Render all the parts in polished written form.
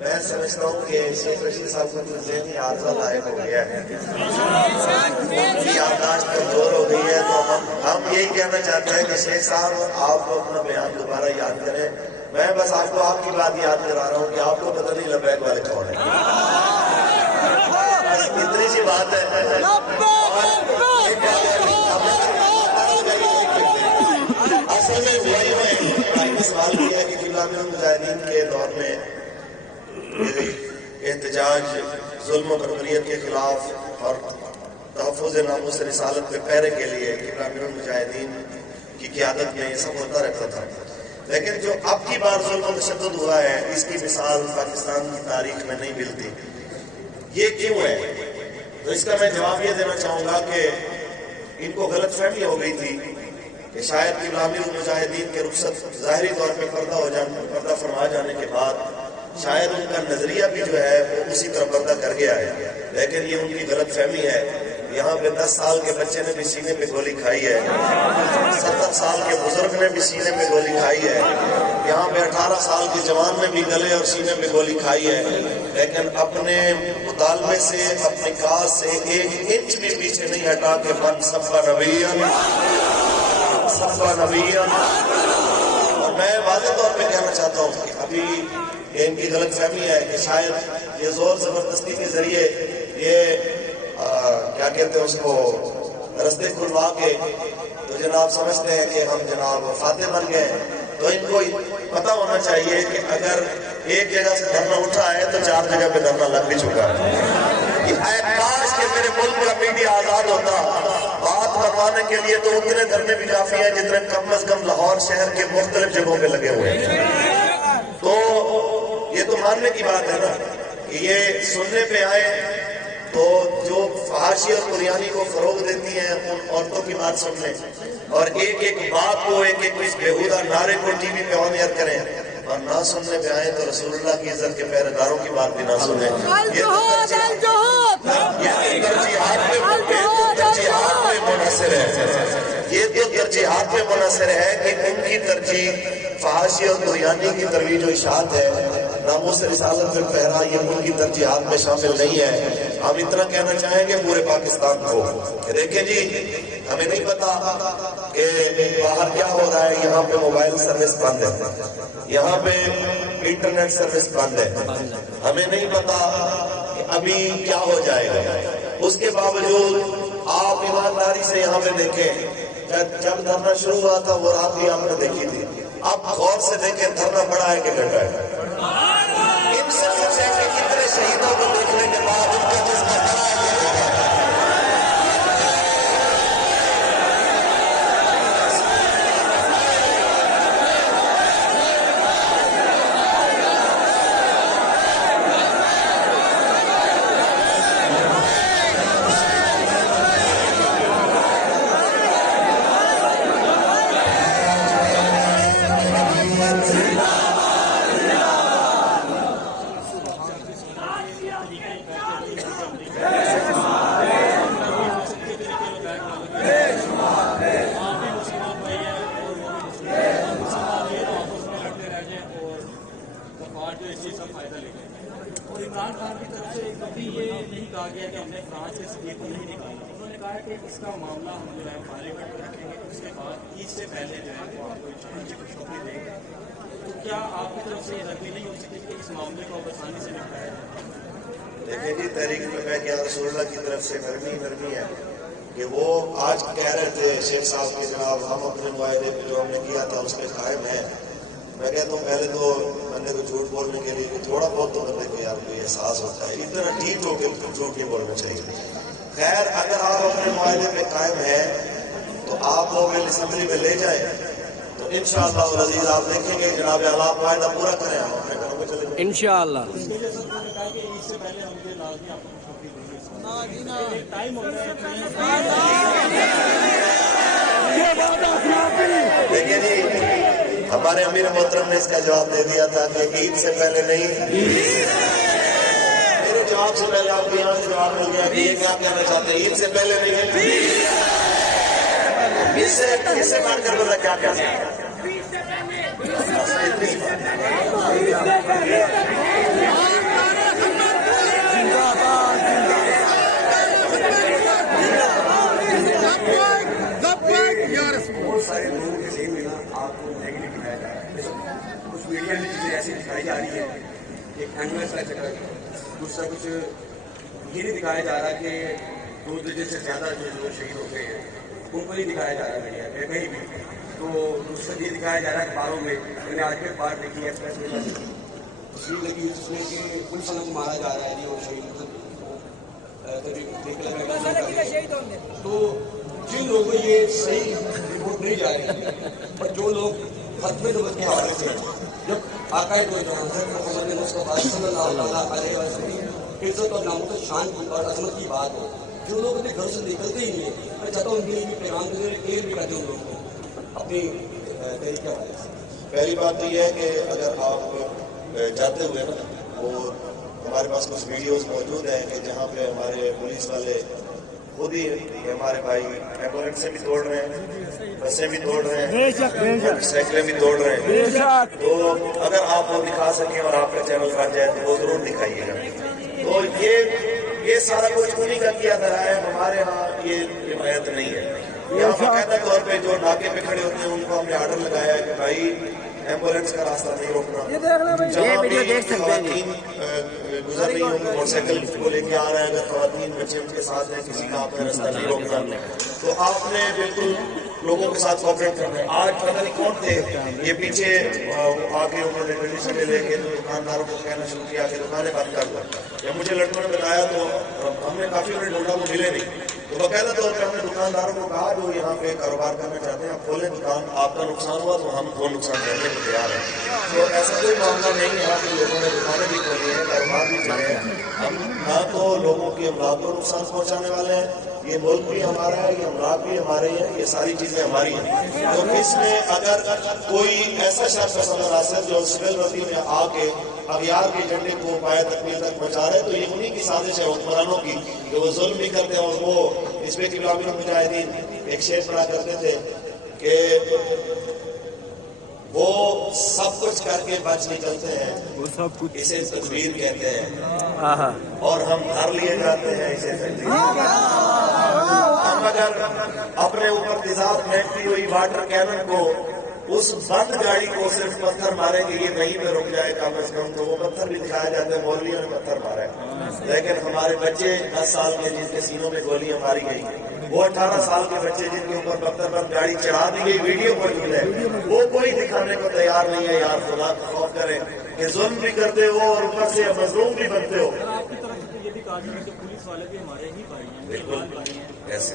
میں سمجھتا ہوں کہ شیخ رشید صاحب کو تو ذہنی حادثہ لاحق ہو گیا ہے، ان کی یادداشت کمزور ہو گئی ہے، تو ہم یہی کہنا چاہتے ہیں کہ شیخ صاحب آپ اپنا بیان دوبارہ یاد کریں۔ میں بس آپ کو آپ کی بات یاد کرا رہا ہوں کہ آپ کو پتہ نہیں لبیک والے کون ہیں، بس اتنی سی بات ہے۔ اصل میں وہی میں سوال کیا ہے کہ قبلہ امیر المجاہدین کے دور میں احتجاج ظلم و بربریت کے خلاف اور تحفظ ناموس رسالت کے پہرے کے لیے قبلہ امیر المجاہدین کی قیادت میں یہ سب ہوتا رہتا تھا، لیکن جو اب کی بار ظلم و تشدد ہوا ہے اس کی مثال پاکستان کی تاریخ میں نہیں ملتی۔ یہ کیوں ہے؟ تو اس کا میں جواب یہ دینا چاہوں گا کہ ان کو غلط فہمی ہو گئی تھی کہ شاید قبلہ امیر المجاہدین کے رخصت ظاہری طور پہ پردہ فرما جانے کے بعد شاید ان کا نظریہ بھی جو ہے وہ اسی طرح پردہ کر گیا ہے، لیکن یہ ان کی غلط فہمی ہے۔ یہاں پہ 10 سال کے بچے نے بھی سینے پہ گولی کھائی ہے، 70 سال کے بزرگ نے بھی سینے پہ گولی کھائی ہے، یہاں پہ 18 سال کے جوان نے بھی گلے اور سینے پہ گولی کھائی ہے، لیکن اپنے مطالبے سے اپنی کاز سے 1 انچ بھی پیچھے نہیں ہٹا کہ من سبا نبیًا سبا نبیًا۔ اور میں واضح طور پہ کہنا چاہتا ہوں کہ ابھی یہ ان کی غلط فہمی ہے کہ شاید یہ زور زبردستی کے ذریعے یہ کیا کہتے ہیں اس کو رستے کھلوا کے تو جناب سمجھتے ہیں کہ ہم جناب فاتح بن گئے۔ تو ان کو پتہ ہونا چاہیے کہ اگر ایک جگہ سے دھرنا اٹھا ہے تو 4 جگہ پہ دھرنا لگ بھی چکا ہے۔ کاش کہ میرے ملک کا میڈیا آزاد ہوتا، بات کروانے کے لیے تو اتنے دھرنے بھی کافی ہیں جتنے کم از کم لاہور شہر کے مختلف جگہوں پہ لگے ہوئے ہیں۔ تو یہ تو ماننے کی بات ہے نا کہ یہ سننے پہ آئے تو جو فحاشی اور قریانی کو فروغ دیتی ہیں ان عورتوں کی بات سن لیں اور ایک ایک بات کو ایک ایک اس بےہودہ نعرے کو ٹی وی پہ آن ایئر کریں اور نہ سننے پہ آئیں تو رسول اللہ کی عزت کے پہرے داروں کی بات بھی نہ سنیں۔ یہ ترجیحات پہ منحصر ہے، یہ تو ترجیحات پہ منحصر ہے کہ ان کی ترجیح فحاشی اور قریانی کی ترویج و اشاعت ہے، ناموس رسالت پہ پہرا یہ ان کی ترجیحات میں شامل نہیں ہے۔ ہم اتنا کہنا چاہیں گے پورے پاکستان کو کہ دیکھیں جی ہمیں نہیں پتا کہ باہر کیا ہو رہا ہے، یہاں پہ موبائل سروس بند ہے، یہاں پہ انٹرنیٹ سروس بند ہے، ہمیں نہیں پتا کہ ابھی کیا ہو جائے گا۔ اس کے باوجود آپ ایمانداری سے یہاں پہ دیکھیں جب دھرنا شروع ہوا تھا وہ رات ہی آپ نے دیکھی تھی، اب غور سے دیکھیں دھرنا بڑا ہے کہ گھٹا ہے۔ ان سے کتنے شہیدوں کو دیکھنے کے بعد ان کا جسم بڑا ہے کہ گھٹا ہے۔ اور عمران خان کی طرف سے کبھی یہ نہیں کہا گیا کہ ہم نے فرانس سے سبھی کو نہیں نکالا، انہوں نے کہا کہ اس کا معاملہ ہم جو ہے پارلیمنٹ میں رکھیں گے، اس کے بعد عید سے پہلے جو ہے وہ آپ کو انشاءاللہ خوشخبری دیں گے۔ تو کیا آپ کی طرف سے یہ نرمی نہیں ہو سکتی کہ اس معاملے کو اب آسانی سے نپٹایا جائے؟ دیکھیں جی تحریک میں کیا رسول اللہ کی طرف سے نرمی ہے کہ وہ آج کہہ رہے تھے شیخ صاحب کے جناب ہم اپنے معاہدے پہ جو ہم نے کیا تھا اس پہ قائم ہیں۔ میں کہتا ہوں پہلے تو بندے کو جھوٹ بولنے کے لیے تھوڑا بہت تو بندے کو یار کوئی احساس ہوتا ہے، اتنا ٹھیک ہو کے جھوٹ نہیں بولنا چاہیے۔ خیر اگر آپ اپنے معاہدے پہ قائم ہیں تو آپ وہ بل اسمبلی میں لے جائیں تو انشاءاللہ العزیز آپ دیکھیں گے جناب اعلیٰ معاہدہ پورا کریں، ہم اپنے گھروں میں چلے جائیں انشاءاللہ۔ دیکھیے جی ہمارے امیر محترم نے اس کا جواب دے دیا تھا کہ عید سے پہلے نہیں، میرے جواب سے پہلے آپ کو یہاں سے جواب مل گیا کہ یہ کیا کہنا چاہتے ہیں، عید سے پہلے نہیں، اس سے بڑھ کر بولا کیا کہہ سکتے ہیں۔ ایک ایمبولینس کا چکر، دوسرا کچھ یہ نہیں دکھایا جا رہا کہ 2 درجن سے زیادہ جو لوگ شہید ہوتے ہیں ان کو نہیں دکھایا جا رہا میڈیا پہ کہیں بھی. تو دوسرا یہ دکھایا جا رہا ہے اخباروں میں. میں نے آج بھی اخبار دیکھی ہے ایکسپریس میں تصویر لگی جس میں کہ پولیس والوں کو مارا جا رہا ہے اور شہید. تو جن لوگوں کو یہ صحیح رپورٹ نہیں جا رہی اور جو لوگ ختم نبوت کے حوالے سے جب آقائے دو جہاں حضرت محمد مصطفیٰ صلی اللہ علیہ وسلم عزت اور ناموس و شان کی اور عظمت کی بات ہو، جو لوگ اپنے گھر سے نکلتے ہی نہیں ہیں، میں چاہتا ہوں ان کے لیے پیغام دینے کلیئر بھی کرتے ہیں ان لوگوں کو اپنی تحریک کے حوالے سے. پہلی بات تو یہ ہے کہ اگر آپ جاتے ہوئے نا وہ ہمارے پاس کچھ ویڈیوز موجود ہیں کہ جہاں پہ ہمارے پولیس والے خود ہی ہمارے بھائی ایمبولینس سے بھی توڑ رہے ہیں، بسیں بھی توڑ رہے ہیں، موٹر سائیکلیں بھی توڑ رہے ہیں. تو اگر آپ وہ دکھا سکیں اور آپ کا چینل بن جائے تو وہ ضرور دکھائیے گا. تو یہ سارا کچھ انہیں کا کیا جا رہا ہے. ہمارے ہاں یہ روایت نہیں ہے. یہاں باقاعدہ طور پہ جو ناکے پہ کھڑے ہوتے ہیں ان کو ہم نے آرڈر لگایا ہے کہ بھائی ایمبولینس کا راستہ نہیں روکنا. جہاں بھی خواتین گزر رہی ہوں موٹر سائیکل کو لے کے آ رہے ہیں، اگر خواتین بچے ان کے ساتھ ہیں، کسی کا آپ نے راستہ نہیں روکنا. تو آپ نے بالکل لوگوں کے ساتھ کوآپریٹ کرنا ہے. آج پتہ نہیں کون تھے یہ پیچھے آ کے انہوں نے ڈنڈی لے کے دکانداروں کو کہنا شروع کیا کہ دکانیں بند کر دو. جب مجھے لڑکوں نے بتایا تو ہم نے کافی انہیں ڈھونڈا، وہ ملے نہیں. تو باقاعدہ طور پہ ہم نے دکانداروں کو کہا جو یہاں پہ کاروبار کرنا چاہتے ہیں آپ کھولیں دکان، آپ کا نقصان ہوا تو ہم وہ نقصان کرنے کو تیار ہیں. تو ایسا کوئی معاملہ نہیں ہے کہ لوگوں نے دکانیں بھی کھولی ہیں، کاروبار بھی چلے ہیں. ہم نہ تو لوگوں کی املاک کو نقصان پہنچانے والے ہیں. یہ ملک بھی ہمارا ہے، یہ املاک بھی ہمارے ہیں، یہ ساری چیزیں ہماری ہیں. تو اس میں اگر کوئی ایسا شخص عناصر جو سول وزیر میں آ کے اغیار کے جھنڈے کو پایہ تکمیل تک پہنچا رہے ہیں تو یہ انہیں کی سازش ہے حکمرانوں کی کہ وہ ظلم بھی کرتے ہیں. اور وہ اس پہ غلامی المجاہدین ایک شعر پڑھا کرتے تھے کہ وہ سب کچھ کر کے بچ نکلتے ہیں، اسے تدبیر کہتے ہیں، اور ہم گھر لیے جاتے ہیں، اسے تدبیر. ہم اگر اپنے اوپر تیزاب پھینکتی ہوئی واٹر کینن کو اس بند گاڑی کو صرف پتھر ماریں گے یہ وہیں پہ رک جائے کم از کم. تو وہ پتھر بھی دکھایا جاتا ہے مولویوں نے پتھر مارا ہے، لیکن ہمارے بچے 10 سال کے جن کے سینوں میں گولیاں ماری گئی، وہ 18 سال کے بچے جن کے اوپر پتھر بند گاڑی چڑھا دی گئی، ویڈیو موجود ہے، وہ کوئی دکھانے کو تیار نہیں ہے. یار خدا کا خوف کریں کہ ظلم بھی کرتے ہو اور اوپر سے مظلوم بھی بنتے ہو. آپ کی طرف سے یہ بھی کہا جائے کہ پولیس والے بھی ہمارے ہی بھائی ہیں، بالکل ایسے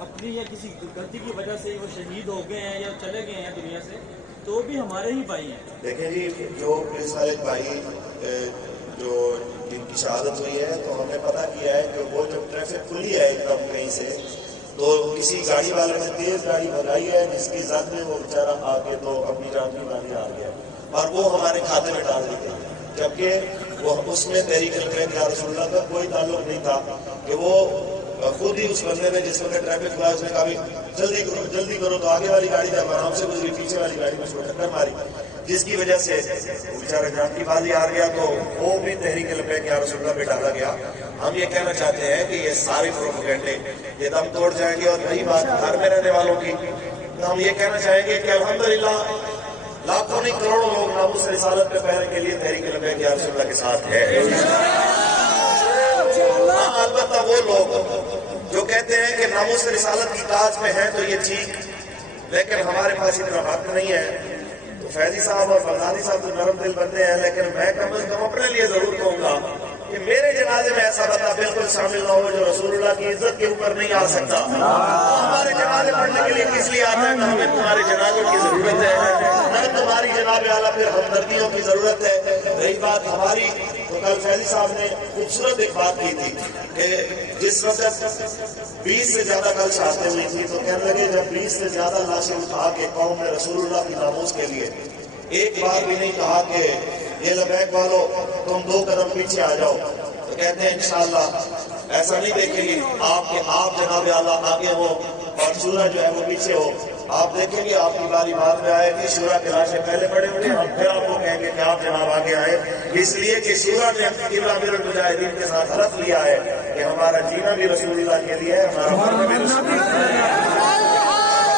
اپنی یا کسی غلطی کی وجہ سے وہ شہید ہو گئے ہیں یا چلے گئے ہیں دنیا سے تو بھی ہمارے ہی بھائی ہیں. دیکھیں جی جو پولیس والے بھائی جو جن کی شہادت ہوئی ہے تو ہم نے پتہ کیا ہے کہ وہ جب ٹریفک کھلی ہے ایک دم کہیں سے تو کسی گاڑی والے نے تیز گاڑی بھگائی ہے جس کی زد میں وہ بیچارہ آ کے تو اپنی جان کی مانی آ گیا اور وہ ہمارے کھاتے میں ڈال دی گئی. جبکہ وہ اس میں تحریک البیت یا رسول اللہ کا کوئی تعلق نہیں تھا کہ وہ خود ہی اس بندے نے جس وقت ٹریفک ہوا اس نے کہا بھی جلدی کرو تو آگے والی گاڑی جب آرام سے گزری پیچھے والی گاڑی میں اس کو ٹکر ماری جس کی وجہ سے وہ بیچارہ جان کی بازی ہار گیا. تو وہ بھی تحریک البیت یا رسول اللہ پہ ڈالا گیا. ہم یہ کہنا چاہتے ہیں کہ یہ سارے پروپیگنڈے یہ دم توڑ جائیں گے. اور رہی بات گھر میں رہنے والوں کی تو ہم یہ کہنا چاہیں گے کہ الحمدللہ لاکھوں نہیں کروڑوں لوگ ناموس رسالت پہ پہرے کے لیے تحریک البیت یا رسول اللہ کے ساتھ ہے. البتہ وہ لوگ جو کہتے ہیں کہ ناموس رسالت کی تاج میں ہے تو یہ ٹھیک لیکن ہمارے پاس اتنا وقت نہیں ہے. تو فیضی صاحب اور بغدادی صاحب تو نرم دل بندے ہیں لیکن میں کم از کم اپنے لیے ضرور کہوں گا کہ میرے جنازے میں ایسا بندہ بالکل شامل نہ ہو جو رسول اللہ کی عزت کے اوپر نہیں آ سکتا. ہمارے جنازے پڑھنے کے لیے کس لیے آتا ہے؟ نہ ہمیں تمہارے جنازوں کی ضرورت ہے نہ تمہاری جناب اعلیٰ پھر ہمدردیوں کی ضرورت ہے. رہی بات ہماری تو کل فیضی صاحب نے خوبصورت ایک بات کی تھی کہ جس وقت 20 سے زیادہ کل شہادتیں ہوئی تھی تو کہنے لگے جب 20 سے زیادہ لاشیں اٹھا کے قوم نے رسول اللہ کی ناموس کے لیے ایک بار بھی نہیں کہا کہ یہ لبیک والو تم 2 قدم پیچھے آ جاؤ تو کہتے ہیں انشاءاللہ ایسا نہیں دیکھیں گے آپ جناب اعلیٰ آگے ہو اور شورا جو ہے وہ پیچھے ہو. آپ دیکھیں گے آپ کی باری بعد میں آئے گی شورا کے لاشیں پہلے پڑے ہوئے ہم پھر آپ کو کہیں گے کہ آپ جناب آگے آئے اس لیے کہ شورا نے قبلہ امیر المجاہدین کے ساتھ حلف لیا ہے کہ ہمارا جینا بھی رسول اللہ کے لیے ہے ہمارا